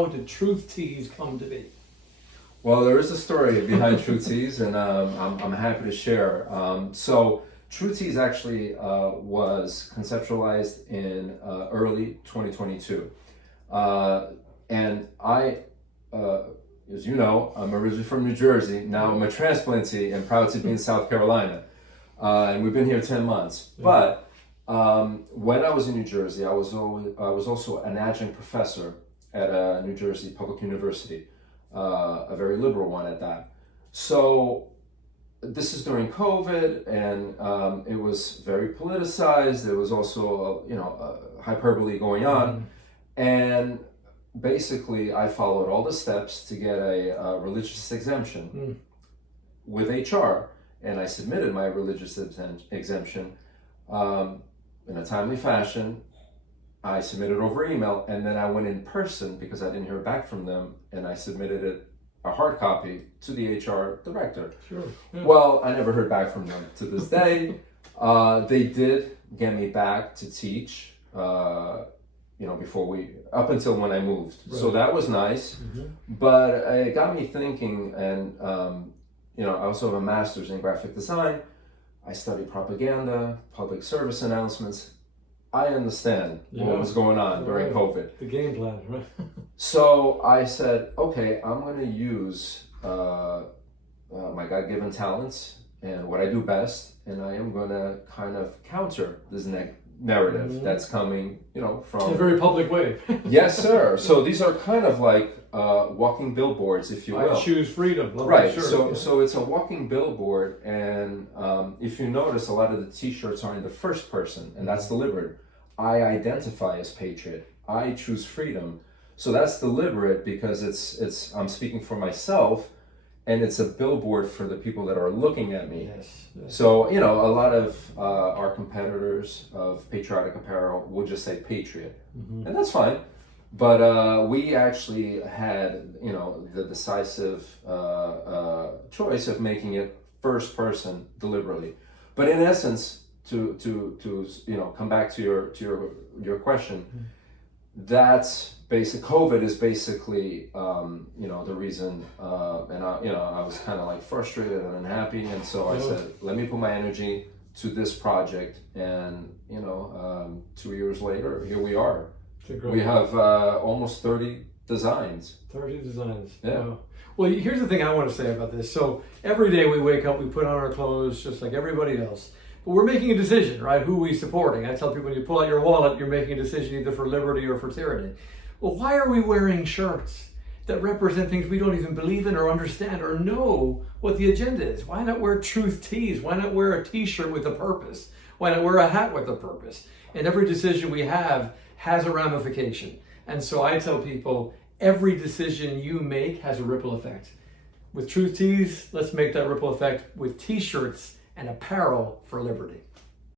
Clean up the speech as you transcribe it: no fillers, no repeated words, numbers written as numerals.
How did Truth Tees come to be? Well, there is a story behind True Tees, and I'm happy to share. So True Tees actually was conceptualized in early 2022. And I, as you know, I'm originally from New Jersey. Now I'm a transplantee and proud to be in South Carolina. And we've been here 10 months. But when I was in New Jersey, I was also an adjunct professor at a New Jersey public university, a very liberal one at that. So this is during COVID, and it was very politicized. There was also, hyperbole going on. And basically, I followed all the steps to get a religious exemption with HR, and I submitted my religious exemption in a timely fashion. I submitted over email, and then I went in person because I didn't hear back from them, and I submitted a hard copy to the HR director. Sure. Yeah. Well, I never heard back from them to this day. They did get me back to teach, up until when I moved. Right. So that was nice, but it got me thinking, and I also have a master's in graphic design. I studied propaganda, public service announcements. I understand what was going on during COVID. The game plan, right? So I said, okay, I'm going to use my God-given talents and what I do best, and I am going to kind of counter this narrative that's coming, from... In a very public way. Yes, sir. So these are kind of like walking billboards, if you will. I choose freedom. Right. So it's a walking billboard, and if you notice, a lot of the T-shirts are in the first person, and that's deliberate. I identify as patriot. I choose freedom. So that's deliberate because it's I'm speaking for myself, and it's a billboard for the people that are looking at me. Yes. So, a lot of our competitors of patriotic apparel will just say patriot, and that's fine. But we actually had, the decisive choice of making it first person deliberately. But in essence, to come back to your question, that's basic. COVID is basically the reason, and I was kind of like frustrated and unhappy, and so I said, let me put my energy to this project, and 2 years later, here we are. We have almost 30 designs. 30 designs. Yeah. Wow. Well, here's the thing I want to say about this. So every day we wake up, we put on our clothes just like everybody else. But we're making a decision, right? Who are we supporting? I tell people when you pull out your wallet, you're making a decision either for liberty or for tyranny. Well, why are we wearing shirts that represent things we don't even believe in or understand or know what the agenda is? Why not wear Truth Tees? Why not wear a t-shirt with a purpose? Why not wear a hat with a purpose? And every decision we have has a ramification. And so I tell people, every decision you make has a ripple effect. With Truth Tees, let's make that ripple effect with t-shirts and apparel for liberty.